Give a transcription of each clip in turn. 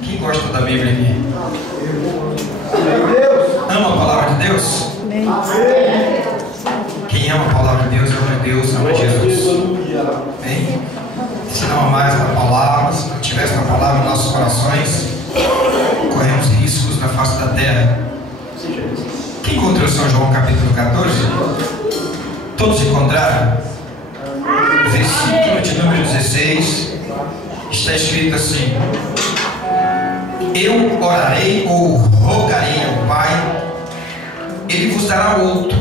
Quem gosta da Bíblia aqui? Ama a palavra de Deus? Quem ama a palavra de Deus, ama Deus, ama Jesus. Amém? Se não amares a palavra, se não tivesse a palavra em nossos corações, corremos riscos na face da terra. Quem encontrou São João capítulo 14? Todos encontraram? Versículo de número 16 está escrito assim: eu orarei ou rogarei ao Pai, Ele vos dará outro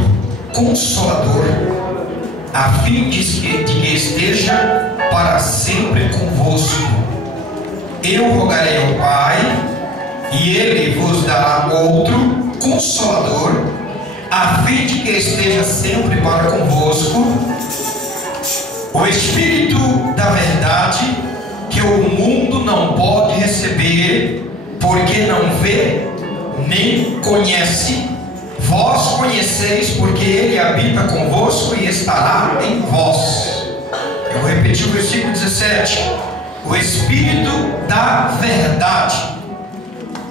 Consolador, a fim de que esteja para sempre convosco. Eu rogarei ao Pai, e Ele vos dará outro Consolador, a fim de que esteja sempre para convosco, o Espírito da verdade, que o mundo não pode receber, porque não vê nem conhece. Vós conheceis, porque Ele habita convosco e estará em vós. Eu vou repetir o versículo 17: o Espírito da verdade,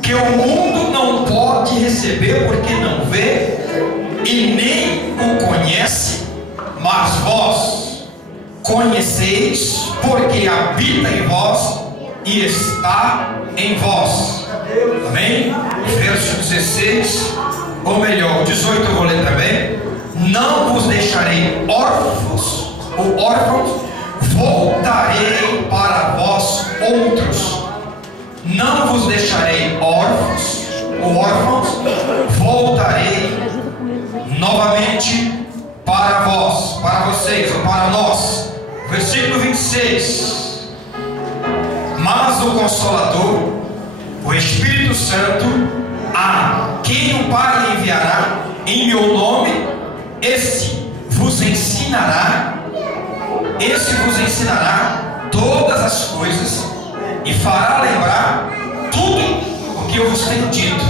que o mundo não pode receber, porque não vê e nem o conhece, mas vós conheceis, porque habita em vós e está em vós. Amém? Verso 16, ou melhor, 18 eu vou ler também: não vos deixarei órfãos ou órfãos, voltarei para vós outros. Não vos deixarei órfãos ou órfãos, voltarei novamente para vós, para vocês ou para nós. Versículo 26: mas o Consolador, o Espírito Santo, a quem o Pai enviará em meu nome, esse vos ensinará todas as coisas, e fará lembrar tudo o que eu vos tenho dito.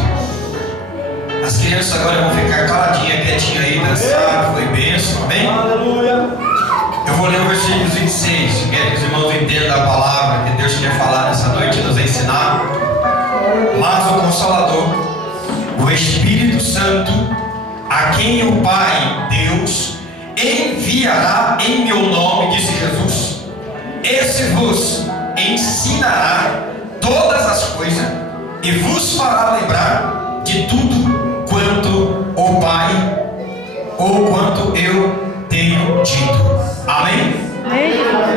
As crianças agora vão ficar caladinhas, quietinhas aí, dançar, foi bênção, amém? Aleluia. Eu vou ler o versículo 26, quero que os irmãos entendam a palavra que Deus quer falar nessa noite e nos ensinar. Mas o Consolador, o Espírito Santo, a quem o Pai, Deus, enviará em meu nome, disse Jesus, esse vos ensinará todas as coisas e vos fará lembrar de tudo quanto o Pai ou quanto eu tenho dito. Amém? Amém?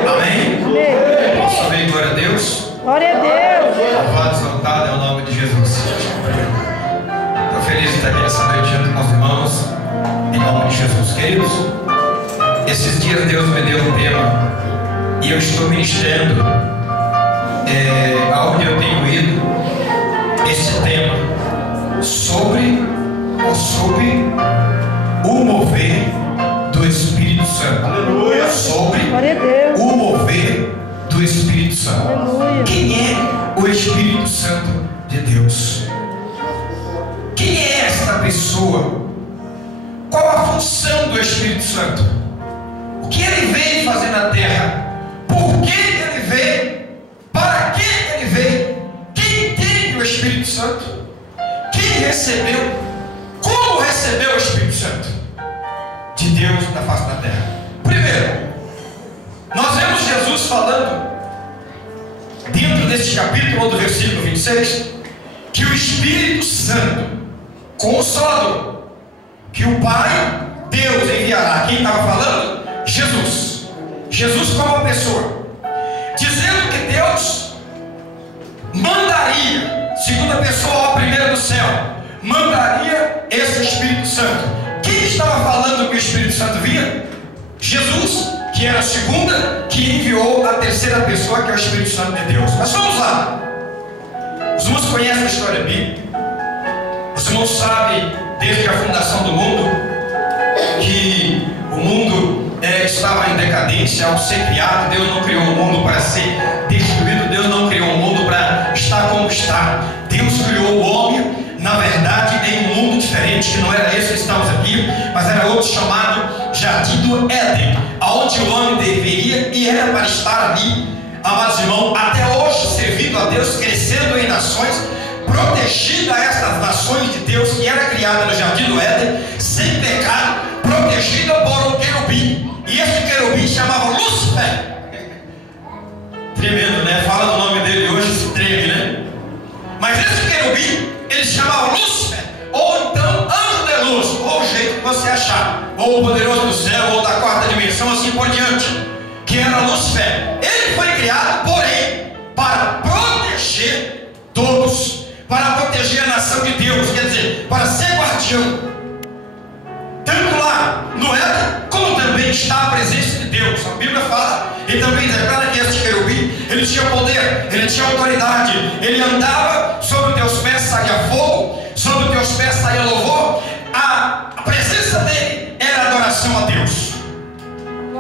Amém? Amém. Posso ver glória a Deus? Glória a Deus. Louvado, exaltado é o nome de Jesus. Estou feliz de estar aqui nessa noite junto com os irmãos, em nome de Jesus. Queridos, esses dias Deus me deu um tema e eu estou ministrando aonde eu tenho ido esse tema sobre o mover do Espírito Santo. Aleluia. Sobre o mover do Espírito Santo. Aleluia. Quem é o Espírito Santo de Deus? Quem é esta pessoa? Qual a função do Espírito Santo? O que ele veio fazer na terra? Por que ele veio? Para que ele veio? Quem tem o Espírito Santo? Quem recebeu? Como recebeu o Espírito Santo de Deus na face da terra? Primeiro, nós vemos Jesus falando dentro deste capítulo, ou do versículo 26, que o Espírito Santo, Consolador, que o Pai, Deus, enviará. Quem estava falando? Jesus. Jesus como uma pessoa, dizendo que Deus mandaria, segunda pessoa, a primeira do céu, mandaria esse Espírito Santo. Quem estava falando que o Espírito Santo vinha? Jesus, que era a segunda, que enviou a terceira pessoa, que é o Espírito Santo de Deus. Mas vamos lá. Os irmãos conhecem a história bíblica. Os irmãos sabem, desde a fundação do mundo, que o mundo estava em decadência ao ser criado. Deus não criou o mundo para ser destruído. Deus não criou o mundo para estar como está. Deus criou o homem, na verdade, em um mundo diferente, que não era esse que estamos aqui, mas era outro chamado Jardim do Éden, aonde o homem deveria e era para estar ali amados irmãos, até hoje servindo a Deus, crescendo em nações, protegida estas nações de Deus, que era criada no Jardim do Éden, sem pecado, protegida por um querubim. E esse querubim chamava Lúcifer. Tremendo, né? Fala do nome dele hoje, se treme, né? Mas esse querubim, ele chamava Lúcifer, ou então anjo de luz, ou o jeito que você achar, ou o poderoso do céu, ou da quarta dimensão, assim por diante, que era Lúcifer. Ele foi criado, porém, para proteger todos, para proteger a nação de Deus, quer dizer, para ser guardião, tanto lá no Éden, como também está a presença de Deus. A Bíblia fala e também declara que esse querubim, ele tinha poder, ele tinha autoridade, ele andava, sobre os teus pés saía fogo, sobre os teus pés saía louvor. A presença dele era adoração a Deus.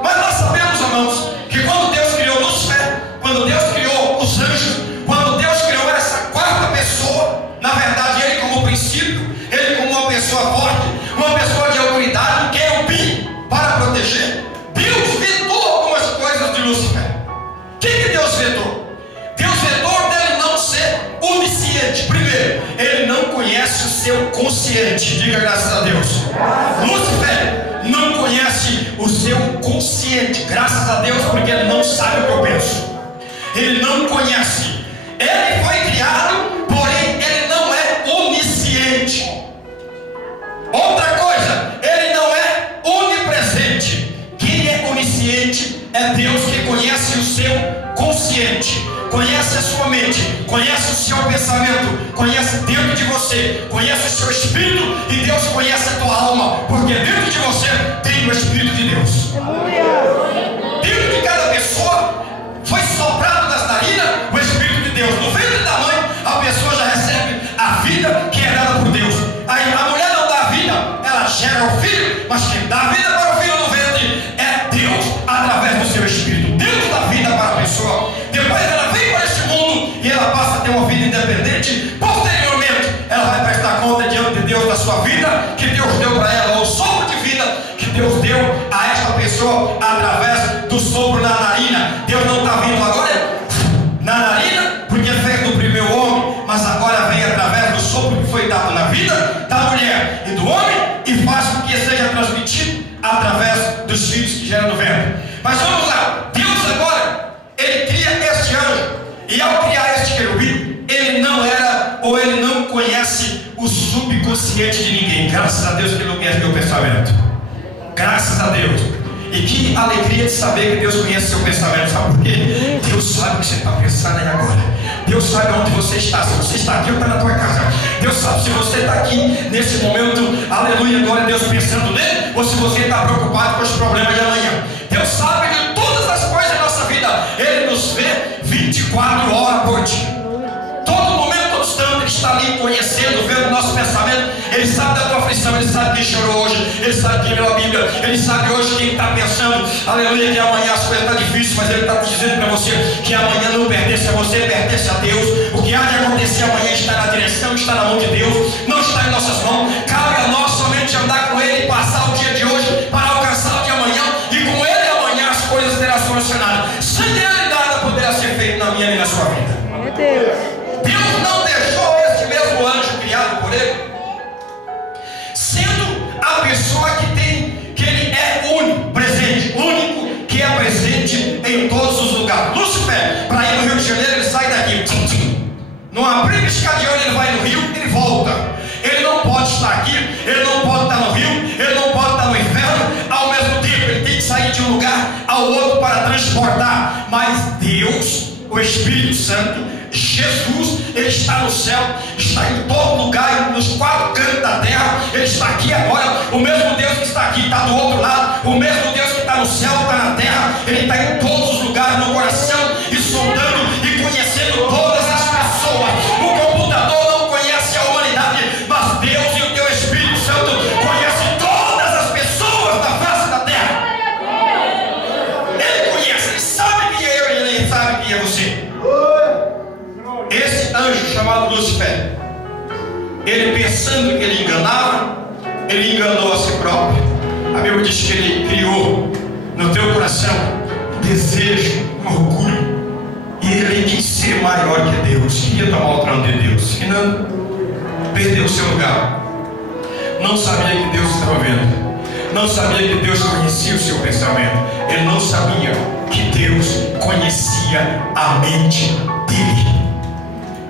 Mas nós sabemos, irmãos, que quando Deus criou Lúcifer, quando Deus criou os anjos, quando Deus criou essa quarta pessoa, na verdade ele como princípio, ele como uma pessoa forte, uma pessoa de autoridade, um querubim para proteger, Deus vetou algumas coisas de Lúcifer. O que Deus vetou? Deus vetou dele não ser onisciente. Primeiro, ele não conhece o seu consciente. Diga graças a Deus. Lúcifer não conhece o seu consciente. Graças a Deus, porque ele não sabe o que eu penso. Ele não conhece. Ele foi criado, porém ele não é onisciente. Outra coisa, ele não é onipresente. Quem é onisciente é Deus, que conhece o seu consciente, conhece a sua mente, conhece o seu pensamento, conhece dentro de você, conhece o seu espírito, e Deus conhece a tua alma, porque dentro de você tem o Espírito de Deus. Dentro de cada pessoa foi soprado das narinas o Espírito de Deus. No ventre da mãe, a pessoa já recebe a vida que é dada por Deus. Aí a mulher não dá vida, ela gera o filho, mas quem dá vida para o filho no ventre é Deus, através do seu Espírito. Deus dá vida para a pessoa. Depois ela vem para este mundo e ela passa a ter uma vida independente. Posteriormente, ela vai prestar conta diante de Deus da sua vida, que Deus deu para ela, o sopro de vida que Deus deu a esta pessoa através do sopro na narina. Deus não está vindo agora na narina, porque fez do primeiro homem, mas agora vem através do sopro que foi dado na vida da mulher e do homem, e faz com que seja transmitido através dos filhos que geram no ventre. Mas vamos lá, Deus agora, ele cria este anjo, e ao criar este querubim, ele não era, ou ele não conhece o subconsciente de ninguém. Graças a Deus que ele não conhece meu pensamento. Graças a Deus. E que alegria de saber que Deus conhece seu pensamento. Sabe por quê? Deus sabe o que você está pensando aí agora. Deus sabe onde você está. Se você está aqui ou está na tua casa. Deus sabe se você está aqui nesse momento, aleluia, glória a Deus, pensando nele, ou se você está preocupado com os problemas de amanhã. Deus sabe de todas as coisas da nossa vida. Ele nos vê 24 horas por dia. Todo momento, todo instante, ele está ali conhecendo, vendo o nosso pensamento. Ele sabe da tua aflição, ele sabe quem chorou hoje, ele sabe quem leu a Bíblia, ele sabe hoje quem está pensando, aleluia, que amanhã as coisas estão difíceis, mas ele está dizendo para você que amanhã não pertence a você, pertence a Deus. O que há de acontecer amanhã está na direção, está na mão de Deus, não está em nossas mãos. Cabe a nós somente andar com ele, passar o dia de hoje para alcançar o de amanhã, e com ele amanhã as coisas serão solucionadas. Sem ele nada poderá ser feito na minha e na sua vida. Meu Deus. Deus não deixou esse mesmo anjo criado por ele, sendo a pessoa que ele é único, presente, único, que é presente em todos os lugares. Lúcifer, para ir no Rio de Janeiro, ele sai daqui, não abrir piscadinho, ele vai no rio, ele volta. Ele não pode estar aqui, ele não pode estar no rio, ele não pode estar no inferno ao mesmo tempo. Ele tem que sair de um lugar ao outro para transportar. Mas Deus, o Espírito Santo, Jesus, ele está no céu, está em todo lugar, nos quatro cantos da terra. Ele está aqui agora. O mesmo Deus que está aqui está do outro lado. O mesmo Deus que está no céu está na terra. Ele está em todos os lugares, no coração, e sondando e conhecendo todas as pessoas. O computador não conhece a humanidade, mas Deus e o teu Espírito Santo conhecem todas as pessoas da face da terra. Ele conhece, ele sabe quem é eu e ele sabe quem é você. Esse anjo chamado Lúcifer, ele pensando que ele enganava, ele enganou a si próprio. A Bíblia diz que ele criou no teu coração um desejo, um orgulho E ele quis ser maior que Deus, queria tomar o trono de Deus, e não perdeu o seu lugar. Não sabia que Deus estava vendo, não sabia que Deus conhecia o seu pensamento, ele não sabia que Deus conhecia a mente dele.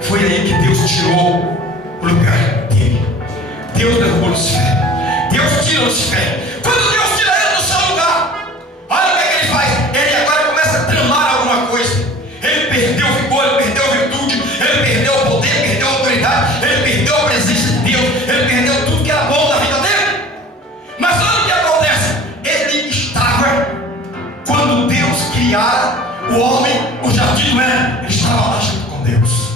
Foi aí que Deus tirou o lugar dele. Deus derrubou Lucifer. Deus tira Lucifer. Quando Deus tira ele do seu lugar, olha o que ele faz. Ele agora começa a tramar alguma coisa. Ele perdeu o vigor, ele perdeu a virtude, ele perdeu o poder, perdeu a autoridade, ele perdeu a presença de Deus, ele perdeu tudo que era bom na vida dele. Mas olha o que acontece. Ele estava, quando Deus criara o homem, o jardim do Éden, ele estava lá junto com Deus.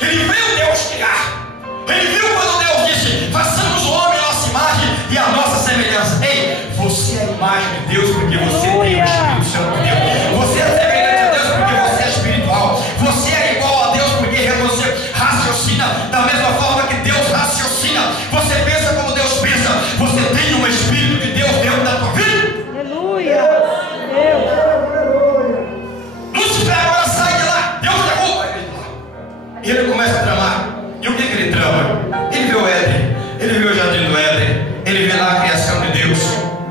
Ele viu Deus criar. Ele viu quando Deus disse: façamos o homem a nossa imagem e a nossa semelhança. Ei, você é a imagem de Deus porque você tem o Espírito Santo de Deus. Você é semelhante a Deus porque você é espiritual. Você é igual a Deus porque você raciocina da mesma forma que Deus raciocina. Você pensa como Deus pensa. Você tem um Espírito de Deus dentro da tua vida. Aleluia. Lúcifer agora sai de lá. Deus derruba ele lá. E ele começa a tramar. E o que ele trama? Ele vê o Éden, ele vê o jardim do Éden, ele vê lá a criação de Deus.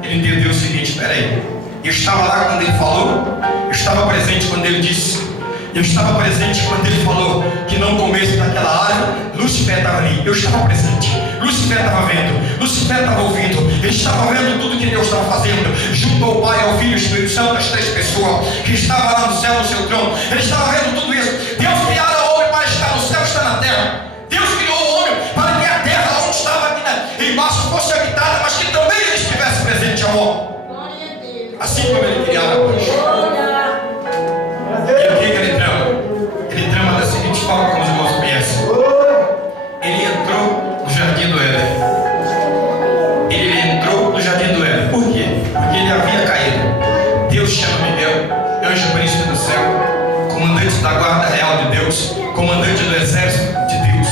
Ele entendeu o seguinte: espera aí, eu estava lá quando ele falou, eu estava presente quando ele disse, eu estava presente quando ele falou que não comesse daquela árvore. Lúcifer estava ali, eu estava presente. Lúcifer estava vendo, Lúcifer estava ouvindo, ele estava vendo tudo que Deus estava fazendo, junto ao Pai, ao Filho e ao Espírito Santo, as três pessoas que estavam lá no céu, no seu trono. Ele estava vendo tudo isso. Deus criara o homem para estar no céu e estar na terra. Deus criou o homem para que a terra onde estava aqui embaixo fosse habitada, mas que também ele estivesse presente ao homem. Assim como ele criara o anjo. E o que ele trama? Ele trama da seguinte forma, como os irmãos conhecem. Ele entrou no jardim do Éden. Ele entrou no jardim do Éden. Por quê? Porque ele havia caído. Deus chama Miguel, anjo príncipe do céu, comandante da guarda real de Deus, comandante do exército de Deus.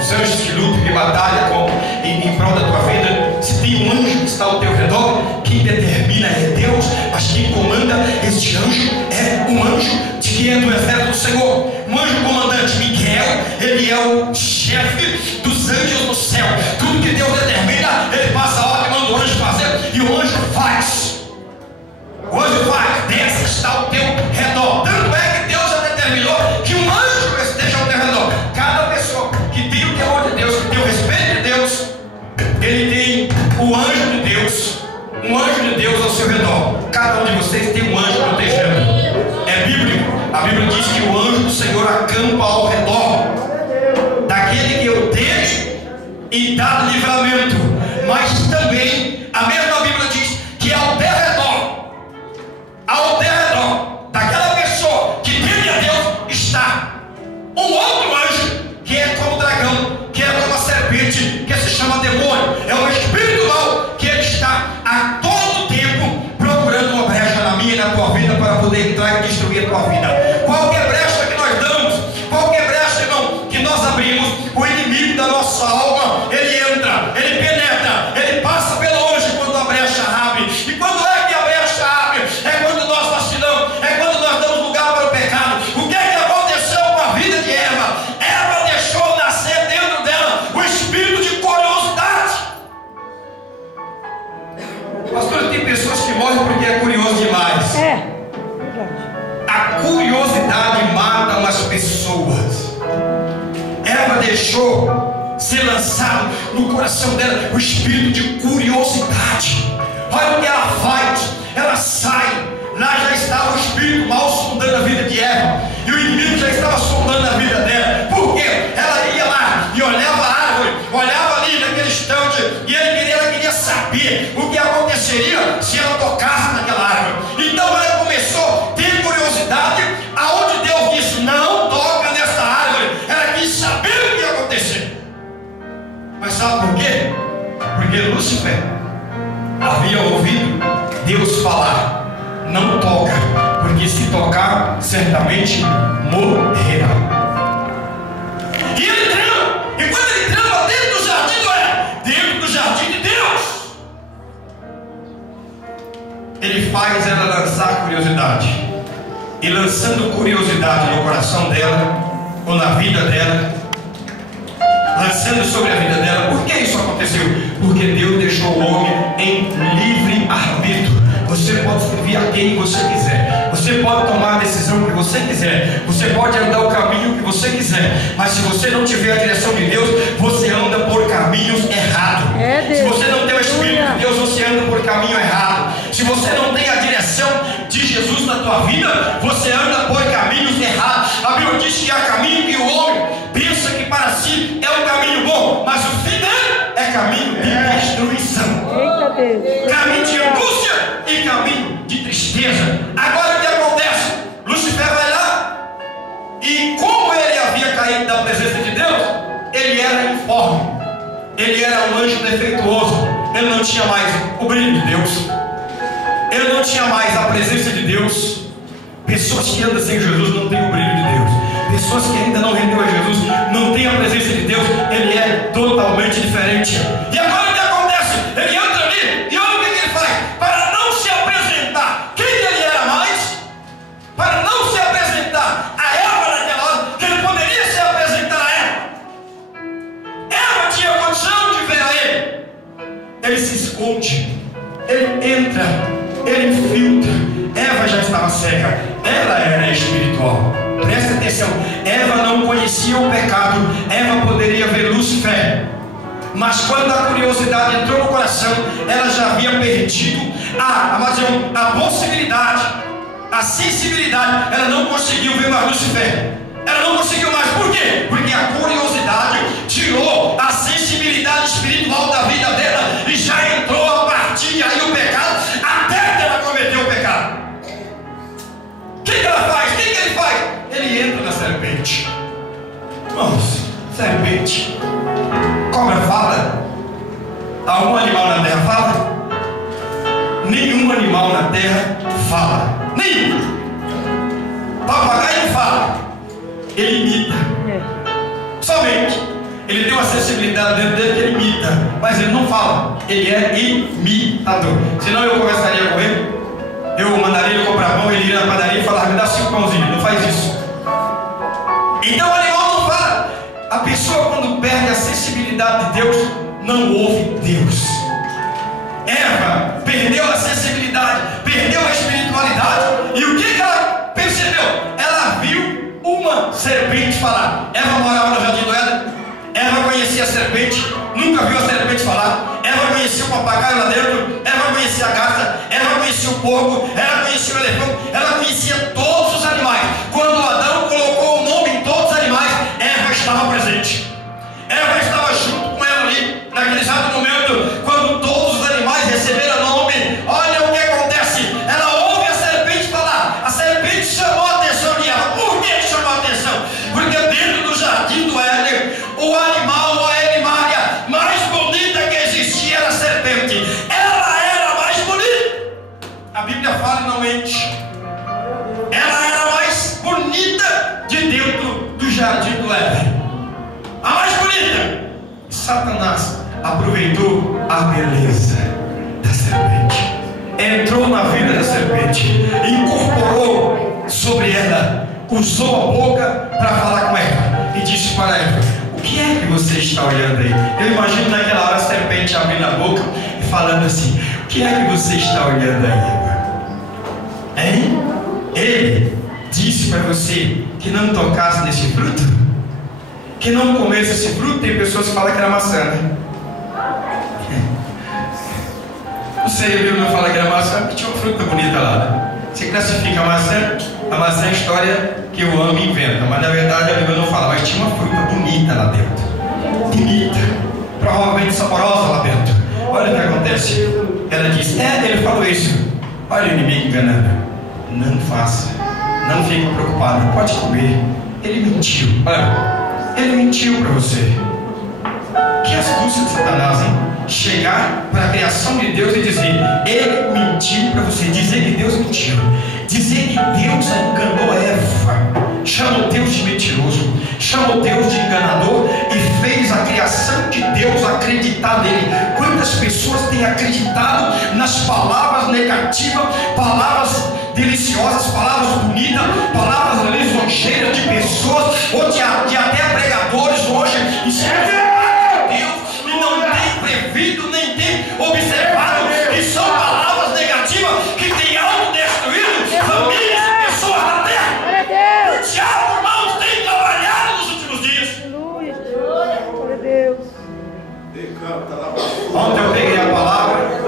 Os anjos que lutam, que batalham em prol da tua vida. Se tem um anjo que está ao teu redor, quem determina é Deus, mas quem comanda este anjo é um anjo que é do exército do Senhor. Um anjo comandante, Miguel, ele é o chefe dos anjos do céu. Tudo que Deus determina, ele passa a ordem, manda o anjo fazer, e o anjo faz. O anjo faz, desce, está ao teu redor. Tanto é que Deus já determinou que um anjo esteja ao teu redor. Cada pessoa que tem o temor de Deus, que tem o respeito de Deus, ele tem o anjo de Deus, um anjo de Deus ao seu redor. Cada um de vocês tem um anjo protegendo. É bíblico. A Bíblia diz que o anjo do Senhor acampa ao redor daquele que o teme e dá livramento. Mas também a mesma Bíblia diz que ao derredor daquela pessoa que teme a Deus está um outro anjo que é como o dragão, que é como a serpente, que se chama demônio. É um espírito mau que ele está a todo tempo procurando uma brecha na minha e na tua vida para poder entrar e destruir a tua vida. Qualquer brecha que nós damos, qualquer brecha, irmão, que nós abrimos, o inimigo da nossa alma, ele entra, ele penetra, ele passa pela onde quando a brecha abre. E quando é que a brecha abre? É quando nós vacilamos, é quando nós damos lugar para o pecado. O que é que aconteceu com a vida de Eva? Eva deixou nascer dentro dela o espírito de curiosidade. Pastor, tem pessoas que morrem porque é curioso demais. A curiosidade mata umas pessoas. Eva deixou ser lançado no coração dela o espírito de curiosidade. Olha o que ela faz. Ela sai. Lá já estava o espírito mal sondando a vida de Eva, e o inimigo já estava sondando a vida dela. Por quê? Ela ia lá e olhava a árvore, olhava ali naquele instante, e ela queria saber o que aconteceria se ela tocasse naquela árvore. Então ela começou a ter curiosidade. Aonde Deus disse não toca nessa árvore, ela quis saber o que ia acontecer. Mas sabe por quê? Porque Lúcifer havia ouvido Deus falar: não toca, porque se tocar, certamente morrerá. E ele trama. E quando ele trama dentro do jardim, não é? Dentro do jardim de Deus, ele faz ela lançar a curiosidade. e lançando curiosidade no coração dela, ou na vida dela, lançando sobre a vida dela. Por que isso aconteceu? Porque Deus deixou o homem em livre arbítrio. Você pode servir a quem você quiser, você pode tomar a decisão que você quiser, você pode andar o caminho que você quiser, mas se você não tiver a direção de Deus, você anda por caminhos errados. Se você não tem o Espírito de Deus, você anda por caminho errado. Se você não tem a direção de Jesus na tua vida, você anda por caminhos errados. A Bíblia diz que há caminho que o homem pensa que para si é um caminho bom, mas o fim dele é caminho de destruição, caminho de angústia e caminho de tristeza. Agora o que acontece? Lúcifer vai lá, e como ele havia caído da presença de Deus, ele era informe, ele era um anjo defeituoso, ele não tinha mais o brilho de Deus, ele não tinha mais a presença de Deus. Pessoas que andam sem Jesus não têm o brilho de Deus. Pessoas que ainda não rendeu a Jesus não têm a presença de Deus. Ele é totalmente diferente. E agora o que acontece? Ele entra ali e olha o que ele faz. Para não se apresentar quem ele era mais, para não se apresentar a Eva naquela hora, que ele poderia se apresentar a Eva. Eva tinha condição de ver a ele. Ele se esconde, ele entra, ele infiltra. Eva já estava cega, ela era espiritual. Presta atenção, Eva não conhecia o pecado. Eva poderia ver Lúcifer, mas quando a curiosidade entrou no coração, ela já havia perdido a possibilidade, a sensibilidade. Ela não conseguiu ver mais Lúcifer. Ela não conseguiu mais. Por quê? Porque a curiosidade tirou a sensibilidade espiritual da vida dela, e já entrou a partir de aí o pecado, até que ela cometeu o pecado. O que ela faz? O que ele faz? Ele entra na serpente. Irmãos, serpente, cobra fala? Algum animal na terra fala? Nenhum animal na terra fala. Nenhum. Papagaio não fala, ele imita. Somente. Ele tem uma sensibilidade dentro dele que ele imita, mas ele não fala. Ele é imitador. Senão eu conversaria com ele, eu mandaria ele comprar pão, ele iria na padaria e falar: me dá 5 pãozinhos. Não faz isso. Então o animal não fala. A pessoa, quando perde a sensibilidade de Deus, não ouve Deus. Eva perdeu a sensibilidade, perdeu a espiritualidade, e o que ela percebeu? Ela viu uma serpente falar. Eva morava no Jardim do Éden. Eva conhecia a serpente, nunca viu a serpente falar. Eva conhecia o papagaio lá dentro, Eva conhecia a gata, Eva conhecia o porco, ela conhecia o elefante, ela conhecia todos os animais. Quando Adão colocou o nome em todos os animais, Eva estava presente. Eva estava junto com ela ali, naquele exato momento, quando todos os animais receberam nome. Olha o que acontece, ela ouve a serpente falar. A serpente chamou a atenção de Eva. Por que chamou a atenção? Porque dentro do Jardim do Éden, o animal, a animária mais bonita que existia era a serpente. Ela era mais bonita. A Bíblia fala e não mente. Ela era a mais bonita de dentro do Jardim do Éden. A mais bonita. Satanás aproveitou a beleza da serpente, entrou na vida da serpente, incorporou sobre ela, usou a boca para falar com ela e disse para ela: o que é que você está olhando aí? Eu imagino naquela hora a serpente abrindo a boca e falando assim: o que é que você está olhando aí, Eva? Hein? Ele disse para você que não tocasse nesse fruto? Que não comesse esse fruto? Tem pessoas que falam que era maçã, né? Não sei, a Bíblia não fala que era maçã, porque tinha uma fruta bonita lá, né? Você classifica a maçã é a história que o homem inventa, mas na verdade a Bíblia não fala. Mas tinha uma fruta bonita lá dentro, bonita, provavelmente saborosa lá dentro. Olha o que acontece. Ela disse: ele falou isso. Olha o inimigo enganando. Não faça, não fique preocupado, pode comer. Ele mentiu. Olha, ele mentiu para você. Que astúcia de Satanás, hein? Chegar para a criação de Deus e dizer: ele mentiu para você. Dizer que Deus mentiu, dizer que Deus enganou Eva, chamou Deus de mentiroso, chamou Deus de enganador e fez a criação de Deus acreditar nele. Quantas pessoas têm acreditado nas palavras negativas, palavras deliciosas, palavras bonitas, Ontem eu peguei a palavra.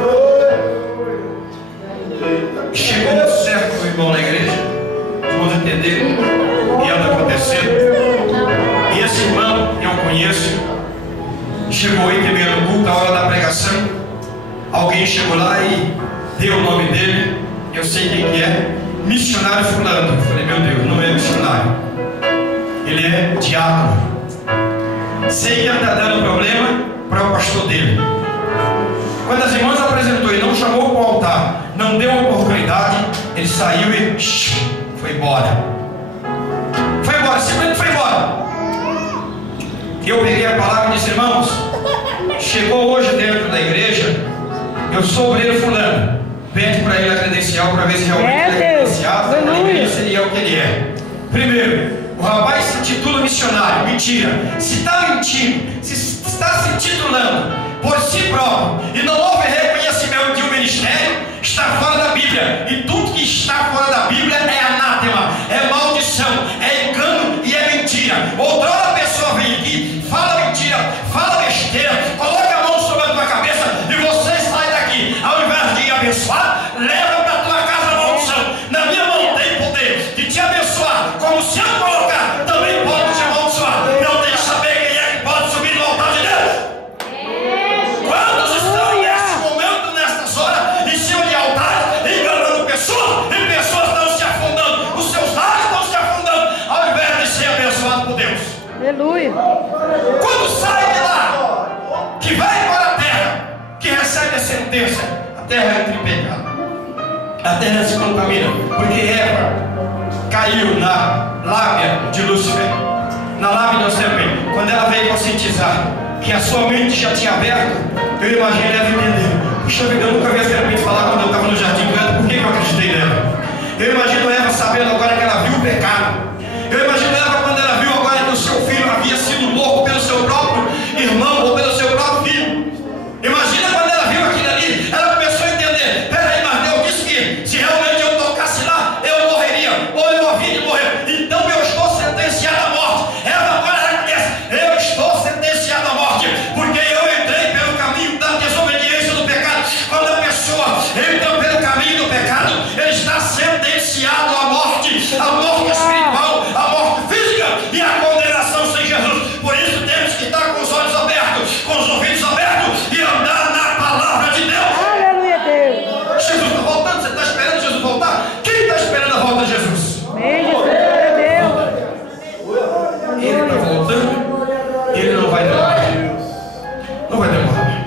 Chegou um certo irmão na igreja, vamos entender o que anda acontecendo. E esse irmão eu conheço. Chegou aí primeiro no culto, a hora da pregação. Alguém chegou lá e deu o nome dele. Eu sei quem que é. Missionário fulano. Eu falei, meu Deus, não é missionário. Ele é diácono. Sei que ele está dando problema para o pastor dele. Quando as irmãs apresentou e não chamou para o altar, não deu oportunidade, ele saiu e foi embora. Foi embora, simplesmente foi embora. Eu peguei a palavra e disse, irmãos, chegou hoje dentro da igreja, eu sou obreiro fulano. Pede para ele a credencial para ver se realmente ele é credenciado, para ele se ele é o que ele é. Primeiro, o rapaz se intitula missionário. Mentira. Se está mentindo, se está se titulando por si próprio e não houve reconhecimento de um ministério, está fora da Bíblia. E tudo que está fora da Bíblia é anátema, é maldição, é engano e é mentira. Outrora a pessoa vem aqui, fala mentira, fala besteira, coloca a mão sobre a tua cabeça e você sai daqui. Ao invés de abençoar, leva para a tua casa a maldição. Na minha mão tem poder de te abençoar, como se eu colocar, também pode te amaldiçoar. Eu tenho que saber quem é que pode subir no altar de Deus. Quantos estão nesse momento, nessas horas, em cima de altares, enganando pessoas, e pessoas estão se afundando, os seus lares estão se afundando, ao invés de ser abençoado por Deus. Aleluia. Quando sai de lá, que vai para a terra, que recebe a sentença, a terra entra em pecado, a terra se contamina, porque Eva caiu na lábia de Lúcifer, na lábia do serpente. Quando ela veio conscientizar que a sua mente já tinha aberto, eu imagino ela entender. Puxa vida, eu nunca vi a serpente falar quando eu estava no jardim com ela, por que eu acreditei nela? Eu imagino Eva sabendo agora que ela viu o pecado. Eu imagino Eva quando ela viu agora que o seu filho havia sido morto pelo seu próprio irmão ou pelo seu próprio filho. Imagina quando ela viu aquilo ali, ela começou a entender. Peraí, mas Deus disse que se realmente eu tocasse lá, eu morreria, ou eu havia de morrer. Então eu estou sentenciado à morte. Ela agora reconhece, eu estou sentenciado à morte, porque eu entrei pelo caminho da desobediência do pecado. Quando a pessoa entra pelo caminho do pecado, ele está sentenciado à morte espiritual, a morte física e a condenação sem Jesus. Por isso temos que estar com os olhos abertos, com os ouvidos abertos e andar na palavra de Deus. Aleluia, Deus. Jesus está voltando, você está esperando Jesus voltar? Quem está esperando a volta de Jesus? Amém, Jesus, glória a Deus. Ele está voltando, ele não vai demorar. Não vai demorar.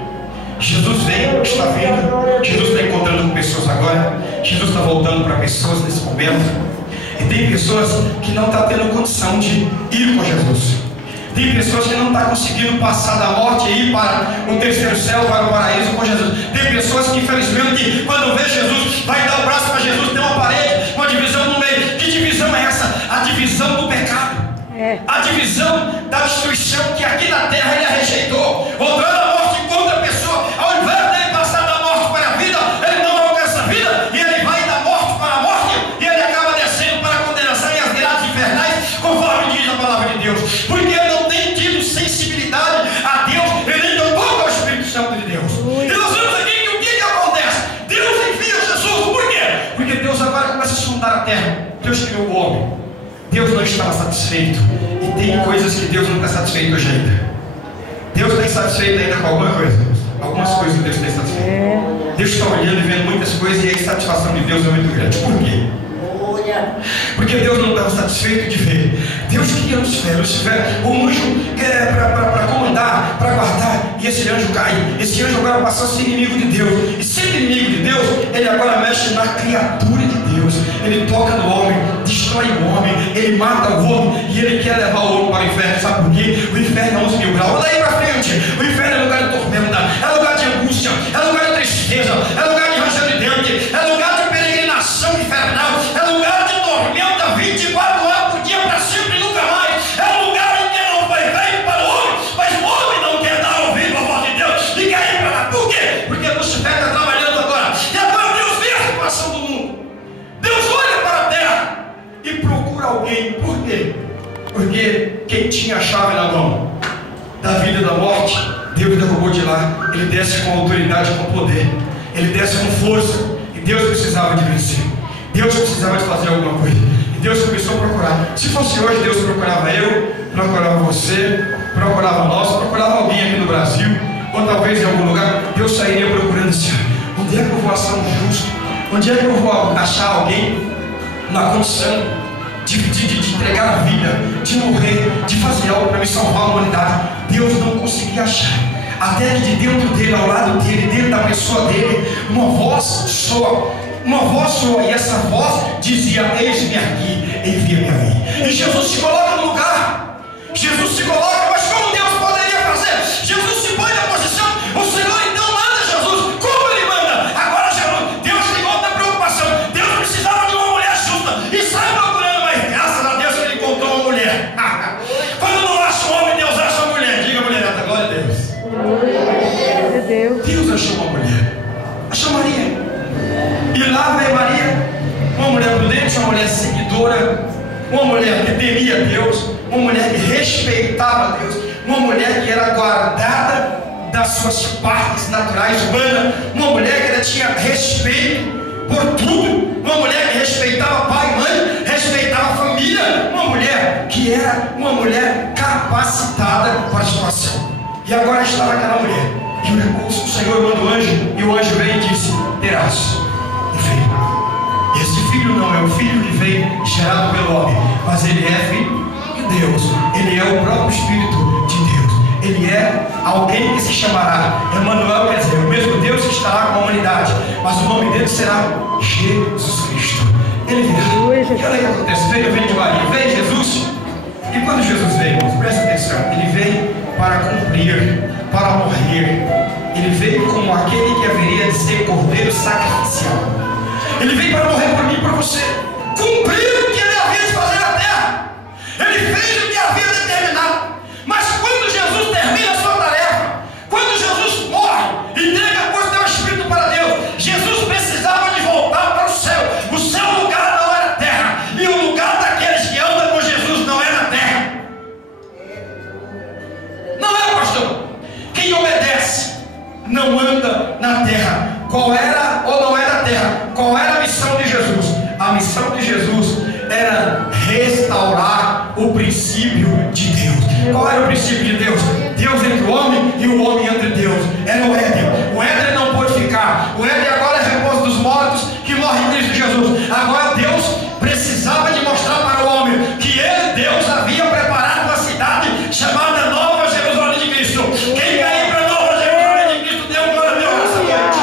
Jesus vem, está vindo. Jesus está encontrando com pessoas agora. Jesus está voltando para pessoas nesse momento. E tem pessoas que não estão tendo condição de ir com Jesus. Tem pessoas que não estão conseguindo passar da morte e ir para o terceiro céu, para o paraíso com Jesus. Tem pessoas que infelizmente quando vê Jesus, vai dar o braço para Jesus, tem uma parede, uma divisão no meio. Que divisão é essa? A divisão do pecado. A divisão da destruição que aqui na terra ele a rejeitou. Outrora a morte encontra a pessoa, ao invés dele passar da morte para a vida, ele não alcança a vida e ele vai da morte para a morte e ele acaba descendo para a condenação e as grades infernais, conforme diz a palavra de Deus, porque ele não tem tido sensibilidade a Deus, ele nem tocou ao Espírito Santo de Deus. E nós vemos aqui que o que acontece? Deus envia Jesus, por quê? Porque Deus agora começa a sondar a terra. Deus criou o homem. Deus não estava satisfeito. E tem coisas que Deus não está satisfeito hoje ainda. Deus está insatisfeito ainda com alguma coisa. Algumas coisas Deus está insatisfeito. Deus está olhando e vendo muitas coisas e a insatisfação de Deus é muito grande. Por quê? Porque Deus não estava satisfeito de ver. Deus queria Lucifer, o anjo para comandar, para guardar. E esse anjo cai. Esse anjo agora passou a ser inimigo de Deus. E sendo inimigo de Deus, ele agora mexe na criatura de Deus. Ele toca no homem, destrói o homem, ele mata o homem e ele quer levar o homem para o inferno. Sabe por quê? O inferno é 11 mil graus. Olha aí para frente. O inferno é lugar de tormenta, é lugar de angústia, é lugar de tristeza, é lugar de ranger de dente, é lugar de peregrinação infernal, é lugar de tormenta 24 horas por dia para sempre e nunca mais. É um lugar em que não foi feito para o homem, mas o homem não quer dar ouvido à voz de Deus e quer ir para lá. Por quê? Porque Lucifer está trabalhando agora. E agora Deus vê a situação do mundo. Deus olha para a terra e procura alguém. Por quê? Porque quem tinha a chave na mão da vida e da morte Deus derrubou de lá. Ele desce com autoridade, com poder. Ele desce com força. E Deus precisava de vencer. Deus precisava de fazer alguma coisa. E Deus começou a procurar. Se fosse hoje, Deus procurava eu, procurava você, procurava nós, procurava alguém aqui no Brasil, ou talvez em algum lugar. Deus sairia procurando assim: onde é que eu vou achar um justo? Onde é que eu vou achar alguém na condição de entregar a vida, de morrer, de fazer algo para me salvar a humanidade? Deus não conseguia achar. Até que de dentro dele, ao lado dele, dentro da pessoa dele, uma voz soa, e essa voz dizia: eis-me aqui, envia-me a mim. E Jesus se coloca no lugar. Jesus se coloca, mas como Deus poderia fazer? Jesus se põe na posição. O Senhor então manda Jesus. Como ele manda? Agora Deus tem outra preocupação. Deus precisava de uma mulher justa e sai procurando, mas graças a Deus ele encontrou uma mulher. Quando não acha um homem, Deus acha uma mulher. Diga, mulher, glória a Deus. Deus achou uma mulher. Achou Maria. E lá veio Maria, uma mulher prudente, uma mulher seguidora, uma mulher que temia Deus, uma mulher que respeitava Deus, uma mulher que era guardada das suas partes naturais humanas, uma mulher que ela tinha respeito por tudo, uma mulher que respeitava pai e mãe, respeitava a família, uma mulher que era uma mulher capacitada para a situação. E agora estava aquela mulher, e o Senhor manda o anjo, e o anjo veio e disse: terás um filho. Este filho não é o filho que veio gerado pelo homem, mas ele é filho de Deus. Ele é o próprio Espírito de Deus. Ele é alguém que se chamará Emanuel, quer dizer, o mesmo Deus que estará com a humanidade, mas o nome dele será Jesus Cristo. Ele virá. E olha o que acontece: veio de Maria, veio Jesus. E quando Jesus veio, presta atenção, ele veio para cumprir, para morrer. Ele veio como aquele que haveria de ser cordeiro sacrificial. Ele veio para morrer por mim e por você. Cumpriu o que ele havia de fazer na terra. Ele fez o que havia determinado. Mas quando Jesus termina a sua tarefa, quando Jesus morre, entrega por seu Espírito para Deus, Jesus precisava de voltar para o céu. O seu lugar não era terra, e o lugar daqueles que andam com Jesus não é na terra. Não é, pastor? Quem obedece não anda na terra. Qual era ou não era a terra? Qual era a missão de Jesus? A missão de Jesus era restaurar o princípio de Deus. Qual era o princípio de Deus? Deus entre o homem e o homem entre Deus. Era o Éden. O Éden não pôde ficar. O Éden agora é repouso dos mortos que morrem em Cristo Jesus. Agora Deus precisava de mostrar para o homem que ele, Deus, havia preparado uma cidade chamada Nova Jerusalém de Cristo. Quem cair para Nova Jerusalém de Cristo, deu glória a Deus nessa noite.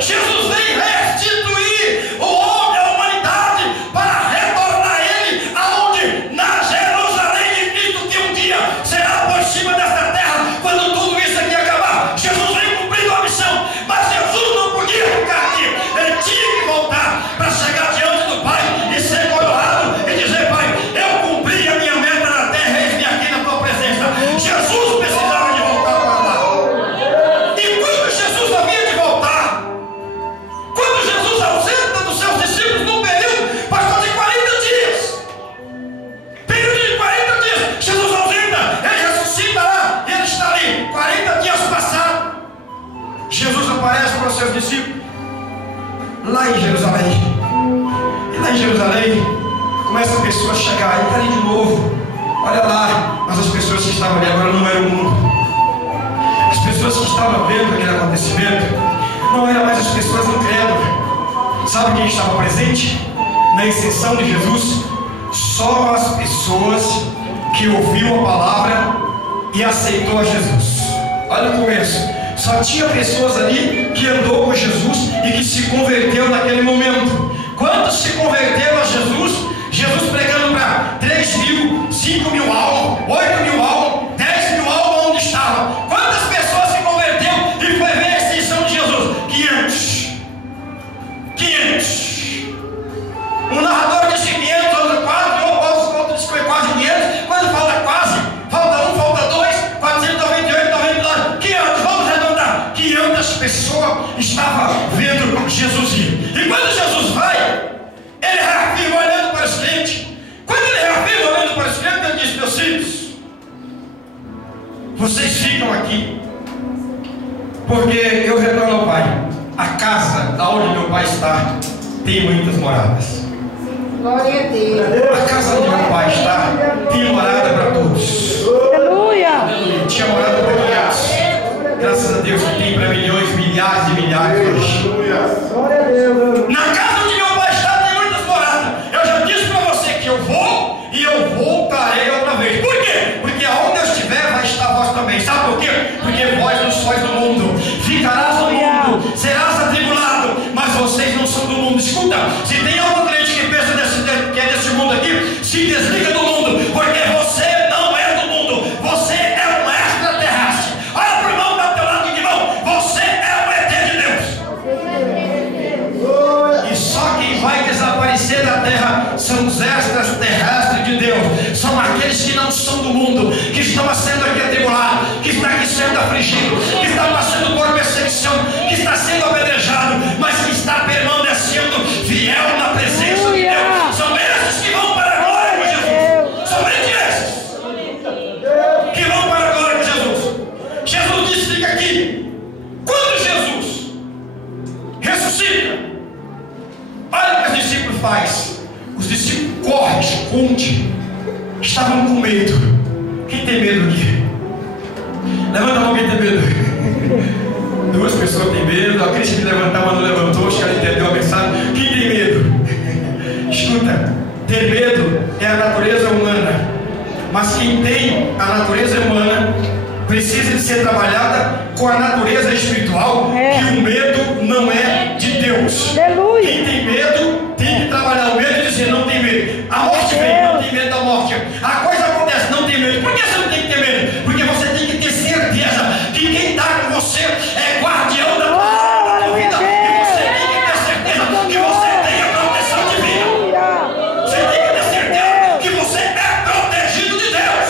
Jesus veio restituir o homem, a humanidade, para retornar ele aonde? Na Jerusalém de Cristo, que um dia será por cima desta terra, quando tudo isso aqui acabar. Jesus veio cumprindo a missão, mas Jesus não podia ficar aqui. Ele tinha que voltar para chegar diante do Pai e ser coroado e dizer: Pai, eu cumpri a minha meta na terra, eis-me aqui na tua presença. Jesus precisava de voltar para lá. E quando Jesus havia de voltar, quando Jesus ausenta dos seus discípulos num período, pastor, de 40 dias, período de 40 dias, Jesus ausenta, ele ressuscita lá, e ele está ali, 40 dias passados. Jesus aparece para os seus discípulos lá em Jerusalém. E lá em Jerusalém começam pessoas a chegar, e está ali de novo. Olha lá, mas as pessoas que estavam ali agora não eram o mundo. As pessoas que estavam vendo aquele acontecimento não eram mais as pessoas incrédulas. Sabe quem estava presente na ascensão de Jesus? Só as pessoas que ouviu a palavra e aceitou a Jesus. Olha o começo. Só tinha pessoas ali que andou com Jesus e que se converteu naquele momento. Quantos se converteram a Jesus? Jesus pregando para 3 mil, 5 mil almas, 8 mil almas, 10 mil almas onde estavam. Quantas pessoas se converteu e foi ver a extensão de Jesus? 500. Um narrador disse 500, outro quase, outro disse que foi quase 500. Quando fala quase, falta 1, falta 2, 498, 99, 500, vamos arredondar. 500 pessoas estavam vendo Jesus ir. E quando Jesus vai, ele reafirma olhando para os crentes. Quando ele reafirma olhando para os crentes, ele diz: meus filhos, vocês ficam aqui, porque eu retorno ao Pai. A casa onde meu Pai está tem muitas moradas. Glória a Deus. A casa onde meu Pai está tem morada para todos. Aleluia. Tinha morada para milhares. Graças a Deus que tem para milhões, milhares e milhares hoje. Na casa onde meu Pai está tem muitas moradas. Eu já disse para você que eu vou e eu voltarei outra vez. Por quê? Porque aonde eu estiver vai estar vós também. Sabe por quê? Porque vós não sois do mundo. Ficarás no mundo, serás atribulado, mas vocês não são do mundo. Escuta, se tem algum crente que pensa que é desse mundo aqui, se desliga do mundo, porque você não é do mundo. Você é um extraterrestre. Olha para o irmão do teu lado, irmão. Você é um ET de Deus. E só quem vai desaparecer da terra são os extraterrestres de Deus. São aqueles que não são do mundo, que estão sendo aqui atribulados, que estão aqui sendo afligidos, que estão passando por perseguição, que está sendo apedrejado, mas que está permanecendo fiel na presença de Deus. São esses que vão para a glória com Jesus. Somente esses que vão para a glória com Jesus. Jesus disse, fica aqui. Quando Jesus ressuscita, olha o que os discípulos fazem. Os discípulos correm, escondem. Estavam com medo. Quem tem medo aqui? Levanta a mão, quem tem medo. Duas pessoas têm medo. A Cristian que levantar, mas não levantou. Acho que ela entendeu a mensagem. Quem tem medo? Escuta, ter medo é a natureza humana. Mas quem tem a natureza humana precisa de ser trabalhada com a natureza espiritual, que o medo não é de Deus. Aleluia. Quem tem medo tem que trabalhar o medo e dizer, não tem medo. A morte vem, não tem medo da morte. A coisa acontece, não tem medo. Por que você não tem que ter medo? Porque você tem que ter certeza que quem está com você é guardião da tua vida. E você tem que ter certeza que você tem a proteção divina. Você tem que ter certeza que você é protegido de Deus.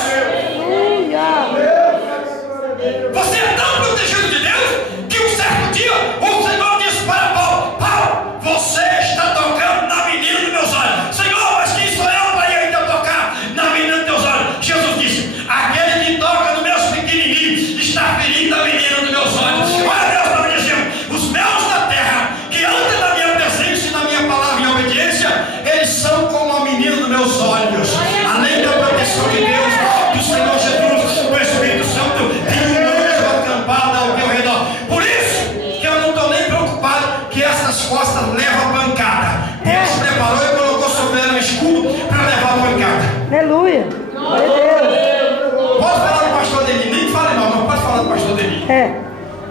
Você é tão protegido de Deus que um certo dia o Senhor disse para Paulo: Paulo, você está tocando na menina dos meus olhos. Senhor, mas quem sou eu para ir ainda tocar na menina dos teus olhos? Jesus disse: aquele que toca nos meus pequenininhos está ferindo a menina dos meus olhos. Olha, Deus estava dizendo: os meus da terra, que andam na minha presença e na minha palavra em obediência, eles são como a menina dos meus olhos. Além da proteção de Deus, do Senhor Jesus, do Espírito Santo, tem um anjo acampado ao teu redor. Por isso que eu não estou nem preocupado que essas costas levam a pancada. Deus preparou e colocou sobre ela um escudo para levar a pancada. Aleluia. Glória a Deus. Pode falar do pastor Deni, nem fale mal, mas pode falar do pastor Deni.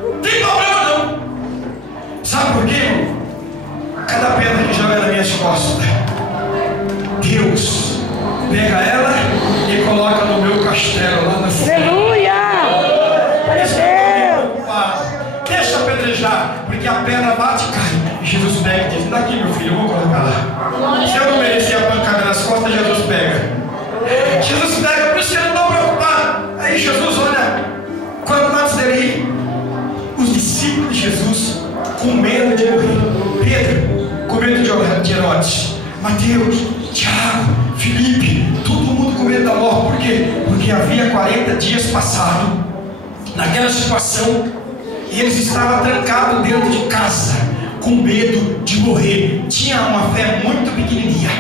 Não tem problema não. Sabe por quê? Cada pedra que joga nas minhas costas, Deus pega ela e coloca no meu castelo lá na cima. Aleluia. Glória a Deus. Deixa apedrejar, porque a pedra bate e cai. E Jesus pega e diz: daqui, meu filho, eu vou colocar lá. Se eu não merecer a pancada nas costas, Jesus pega. Jesus pega, por isso que eu não estou preocupado. Aí Jesus olha, quando antes dele ir, os discípulos de Jesus com medo de morrer. Pedro com medo de Herodes, Mateus, Tiago, Filipe, todo mundo com medo da morte. Por quê? Porque havia 40 dias passado naquela situação e eles estavam trancados dentro de casa com medo de morrer. Tinha uma fé muito pequenininha.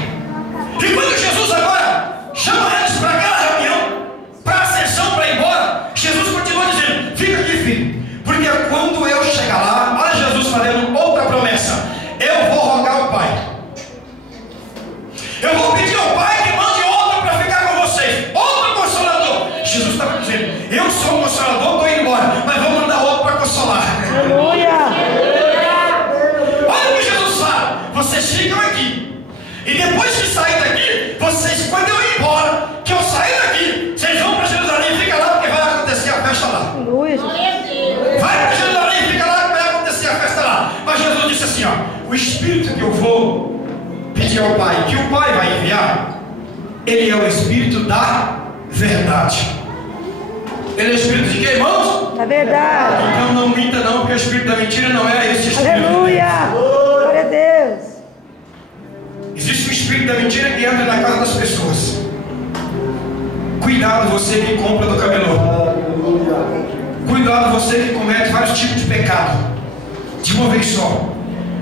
E quando Jesus agora chama eles para aquela reunião, para a sessão, para ir embora, Jesus continua dizendo: fica aqui, filho, porque quando eu chegar lá, olha Jesus fazendo outra promessa: eu vou rogar ao Pai, eu vou pedir ao Pai que mande outro para ficar com vocês, outro consolador. Jesus estava dizendo: eu sou o consolador, estou indo embora, mas vou mandar outro para consolar. Aleluia. Olha o que Jesus fala: vocês ficam aqui, e depois que sair daqui, vocês, quando eu ir embora, que eu sair daqui, vocês vão para Jerusalém e fica lá, porque vai acontecer a festa lá. Aleluia. Vai para Jerusalém e fica lá, que vai acontecer a festa lá. Mas Jesus disse assim: ó, o Espírito que eu vou pedir ao Pai, que o Pai vai enviar, ele é o Espírito da verdade. Ele é o Espírito de quê, irmãos? Da verdade. Então não minta não, porque o Espírito da mentira não é esse Espírito. Aleluia. Glória a Deus. Existe um Espírito da mentira que entra na casa das pessoas. Cuidado, você que compra do camelô. cuidado você que comete vários tipos de pecado de uma vez só.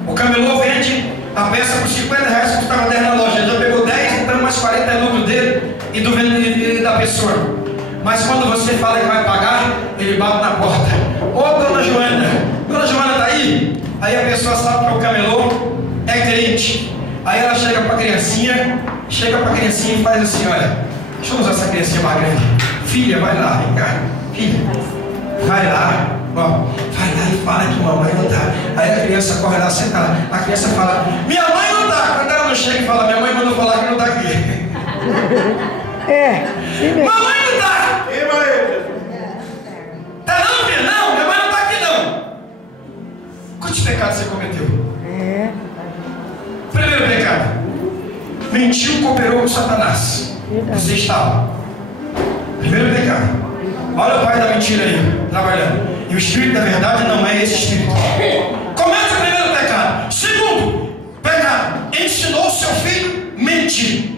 O camelô vende a peça por 50 reais que custava 10 na loja. Ele já pegou 10, então mais 40 é lucro dele e do vendedor da pessoa. Mas quando você fala que vai pagar, ele bate na porta. Ô dona Joana tá aí? Aí a pessoa sabe que é o camelô é crente. Aí ela chega para a criancinha e faz assim: olha, deixa eu usar essa criancinha mais grande. Filha, vai lá, vem cá. Filha, vai lá. Ó, vai lá e fala que mamãe não tá. Aí a criança corre lá, senta lá. A criança fala: minha mãe não tá. Quando ela não chega e fala: minha mãe mandou falar que não tá aqui. Sim mesmo. Mamãe não tá. Tá não, filha? Não, minha mãe não tá aqui não. Quantos pecados você cometeu? Primeiro pecado: mentiu, cooperou com Satanás. Você estava. Primeiro pecado. Olha o pai da mentira aí, trabalhando. E o espírito da verdade não é esse espírito. Começa o primeiro pecado. Segundo pecado: ensinou seu filho a mentir.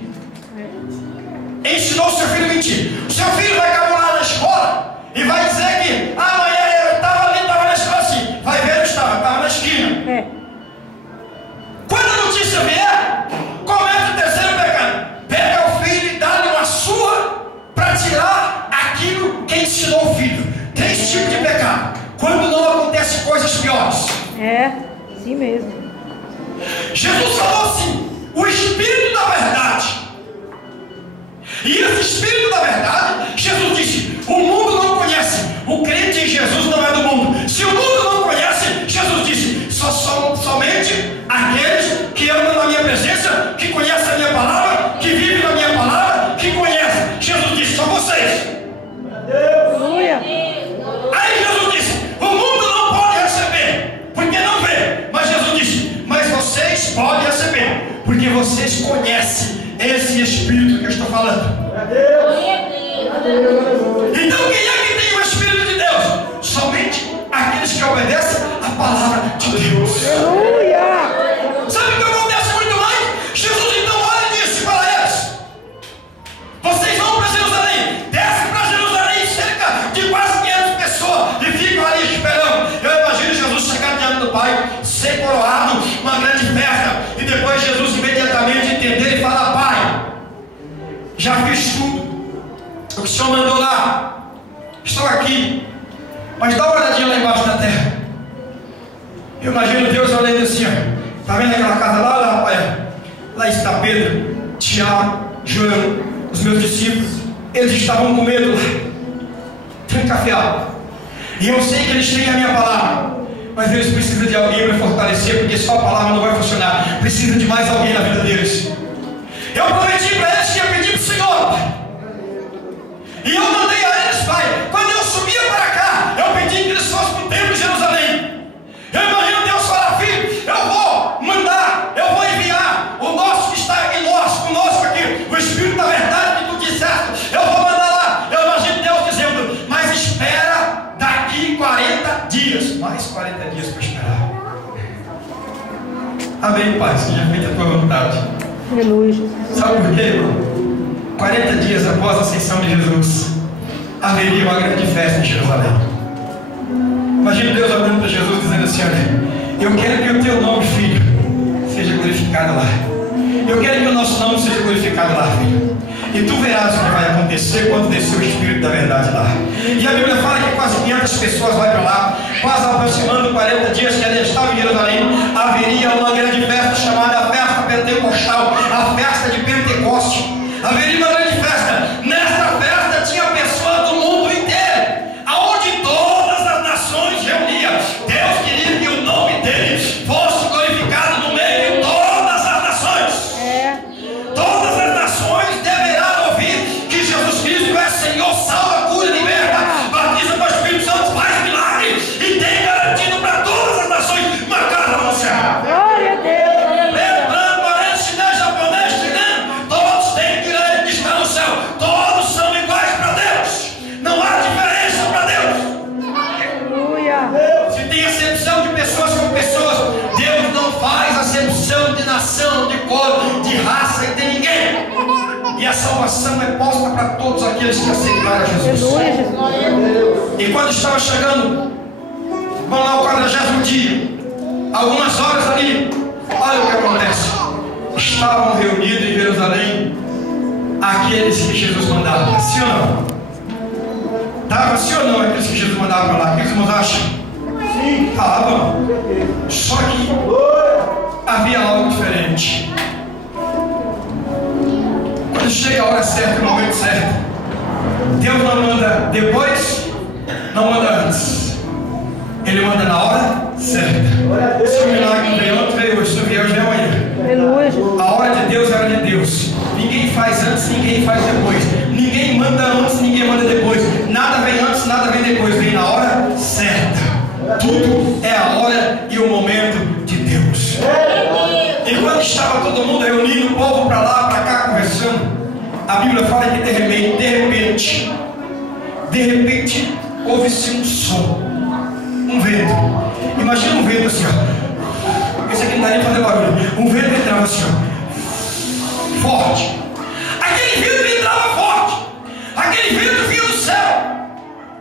Ensinou seu filho a mentir. O seu filho vai cabular na escola e vai dizer que amanhã eu estava ali, estava na escola assim. Vai ver, eu estava na esquina. Quando a notícia vier, comete o terceiro pecado. Pega o filho e dá-lhe uma surra para tirar aquilo que ensinou o filho. 3 tipos de pecado. Quando não acontecem coisas piores. Sim mesmo. Jesus falou assim: o Espírito da verdade. E esse Espírito da verdade, Jesus disse: o mundo não conhece. O crente em Jesus não é do mundo. Se o mundo não conhece, Jesus disse: somente aqueles que andam na minha presença, que conhecem a minha palavra, que vivem na minha palavra, que conhecem. Jesus disse: são vocês. Aleluia. Aí Jesus disse: o mundo não pode receber, porque não vê. Mas Jesus disse: mas vocês podem receber, porque vocês conhecem esse Espírito que eu estou falando. Então quem é que tem o Espírito de Deus? Somente aqueles que obedecem a palavra de Deus. Aleluia. Sabe o que acontece muito mais? Jesus então olha e disse para eles: vocês vão para Jerusalém, descem para Jerusalém, cerca de quase 500 pessoas, e ficam ali esperando. Eu imagino Jesus chegar diante do Pai, ser coroado, uma grande festa, e depois Jesus imediatamente entender e falar: Pai, já fiz tudo o que o Senhor mandou lá, estou aqui, mas dá uma olhadinha lá embaixo da terra. Eu imagino Deus olhando assim: ó, tá vendo aquela casa lá, rapaz? Lá está Pedro, Tiago, João, os meus discípulos. Eles estavam com medo lá, trancafiados. E eu sei que eles têm a minha palavra, mas eles precisam de alguém para fortalecer, porque só a palavra não vai funcionar. Precisa de mais alguém na vida deles. Eu prometi para eles que ia pedir para o Senhor, Pai. E eu mandei a eles, Pai. Quando eu subia para cá, eu pedi que eles fossem para o templo de Jerusalém. Eu imagino Deus falar: filho, eu vou mandar, eu vou enviar o nosso que está em nós, conosco aqui, o Espírito da verdade que tu disseste. Eu vou mandar lá. Eu imagino Deus dizendo: mas espera daqui 40 dias. Mais 40 dias para esperar. Amém, Pai, seja feita a tua vontade. Aleluia. Sabe por quê, irmão? 40 dias após a ascensão de Jesus, haveria uma grande festa em Jerusalém. Imagina Deus olhando para Jesus dizendo assim: olha, eu quero que o teu nome, filho, seja glorificado lá. Eu quero que o nosso nome seja glorificado lá, filho. E tu verás o que vai acontecer quando descer o Espírito da verdade lá. E a Bíblia fala que quase 500 pessoas vão para lá. Quase aproximando 40 dias que ela estava em Jerusalém, haveria uma grande festa chamada a festa pentecostal, a festa de Pentecoste. Haveria uma grande festa. Nessa festa tinha pessoas do mundo inteiro, aonde todas as nações reuniam. Deus queria que o nome dele fosse glorificado no meio de todas as nações. Todas as nações deverão ouvir que Jesus Cristo é Senhor, salva, cura, liberta, batiza com o Espírito Santo, faz milagre e tem garantido para todas as nações uma casa no céu. Glória a Deus. Lembrando, parece chinês, japonês, chileno, todos têm para todos aqueles que aceitaram Jesus. E quando estava chegando, vamos lá, o 40º dia, algumas horas ali, olha o que acontece. Estavam reunidos em Jerusalém aqueles que Jesus mandava. Sim ou não? Estava sim ou não aqueles que Jesus mandava para lá? O que os irmãos acham? Sim. Estavam. Só que havia algo diferente. Quando chega a hora certa, o momento certo, Deus não manda depois, não manda antes. Ele manda na hora certa. Se o milagre veio ontem, veio hoje. Se não vier hoje, vem amanhã. A hora de Deus é a hora de Deus. Ninguém faz antes, ninguém faz depois. Ninguém manda antes, ninguém manda depois. Nada vem antes, nada vem depois. Vem na hora certa. Tudo é a hora e o momento de Deus. E quando estava todo mundo reunindo, o povo para lá, para cá, conversando, a Bíblia fala que de repente, houve-se um som, um vento. Imagina um vento assim, ó. Esse aqui não dá nem fazer barulho. Um vento entrava assim, ó, forte. Aquele vento entrava forte. Aquele vento vinha do céu.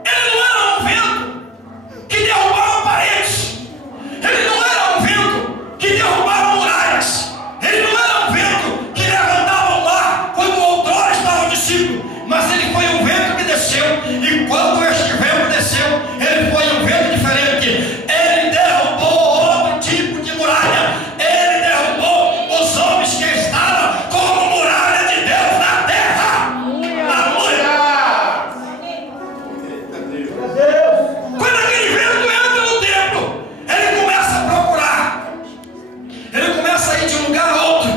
Ele não era um vento que derrubava paredes. Ele não era um vento que derrubava muralhas. Ele não era um vento que levantava o mar quando outrora estava o discípulo. Mas ele foi um vento que desceu. E quando este vento desceu, ele foi um vento diferente. Ele derrubou outro tipo de muralha. Ele derrubou os homens que estavam como muralha de Deus na terra. Aleluia! Quando aquele vento entra no templo, ele começa a procurar. Ele começa a ir de um lugar a outro.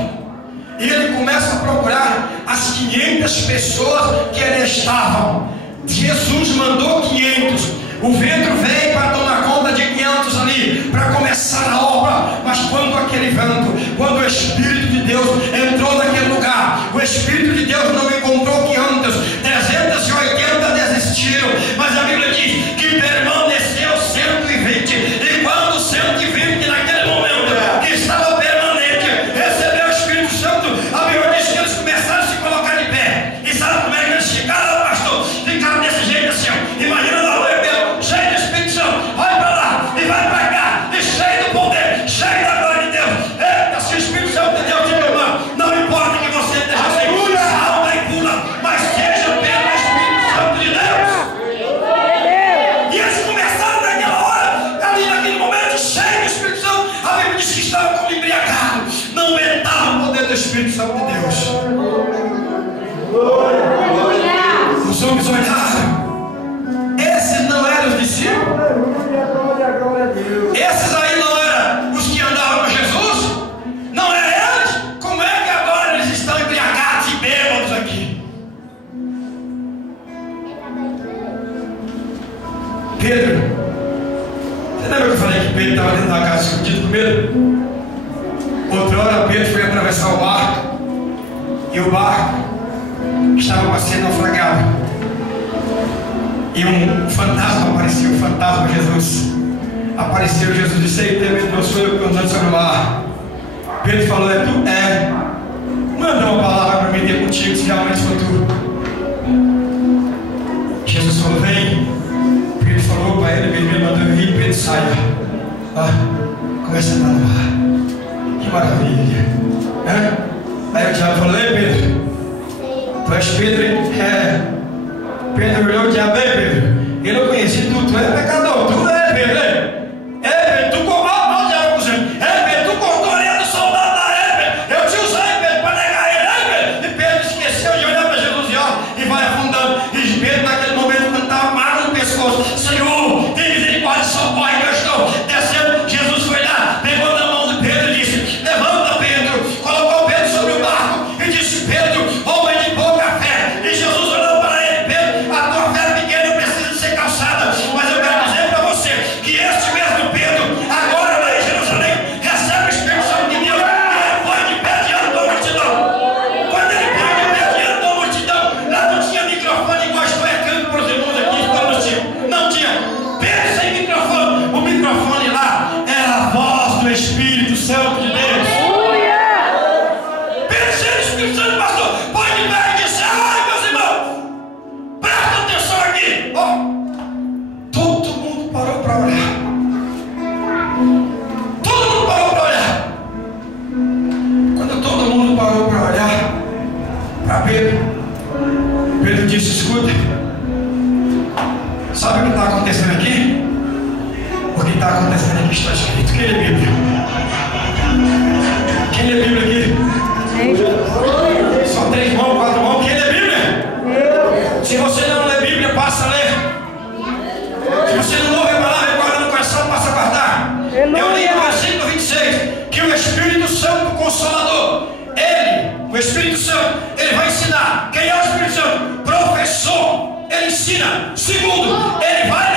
E ele começa a procurar as 500 pessoas que ali estavam. Jesus mandou 500. O vento veio para tomar conta de 500 ali, para começar a obra. Mas quando aquele vento, quando o Espírito de Deus entrou naquele lugar, o Espírito de Deus não encontrou 500, 380 desistiram. Mas a Bíblia diz que permaneceu 120. E quando 120 naquele momento que estava permanente, recebeu o Espírito Santo, a Bíblia diz que eles começaram a se colocar de pé. E sabe como é que eles ficaram, pastor? Ficaram desse jeito assim, ó. Imagina na rua, cheio de Espírito Santo, vai para lá e vai para cá, e cheio do poder, cheio da glória de Deus. Eita, se o Espírito Santo de Deus te tomar, não importa que você esteja sem salva e pula, mas seja pelo Espírito Santo de Deus. E eles começaram naquela hora, ali naquele momento, cheio do Espírito Santo. A Bíblia diz que estavam como embriagados, não aguentavam o poder do Espírito Santo de Deus. Os homens olharam. Esses não eram os discípulos? Esses aí não eram os que andavam com Jesus? Não eram eles? Como é que agora eles estão embriagados e bêbados aqui? Pedro, você lembra que eu falei que Pedro estava dentro da casa escondido com medo? Outra hora Pedro foi atravessar o barco, e o barco estava para ser naufragado. E um fantasma apareceu, o fantasma Jesus. Apareceu Jesus e disse: "Ei, tem medo, não sou eu que estou andando sobre o mar." Pedro falou: "É tu?" "É." "Manda uma palavra para me ter contigo, se realmente for tu." Jesus falou: "Vem." Pedro falou para ele me mandou eu ir. Pedro sai. Começa a andar no mar. Que maravilha. Aí o diabo falou: "Ei, Pedro, tu és Pedro, hein?" "É." Pedro olhou o diabo: "Ei, Pedro, eu não conheci tu é pecador, tu é Pedro, Pedro, tu cortou o diabo dizendo, Pedro, tu cortou a orelha do soldado da Pedro, eu te usei, Pedro, para negar ele, Pedro." E Pedro esqueceu de olhar para Jesus e vai afundando. E Pedro, naquele momento, quando estava amarrado no pescoço: "Senhor, tem misericórdia, socorre que eu estou descendo." Jesus foi lá, pegou na mão de Pedro e disse: "Levanta, Pedro." Colocou Pedro sobre o barco e disse: "Pedro, homem de pouca fé." E Jesus olhou para ele: "Pedro, a tua fé pequena precisa ser calçada, mas eu quero dizer que está escrito. Quem lê Bíblia? Quem lê Bíblia aqui? Só 3 mãos, 4 mãos. Quem lê Bíblia? Se você não lê Bíblia, passa a ler. Se você não ouve a palavra e guarda no coração, passa a guardar. Eu li no versículo 26 que o Espírito Santo, o Consolador, ele, o Espírito Santo, ele vai ensinar. Quem é o Espírito Santo? Professor. Ele ensina. Segundo, ele vai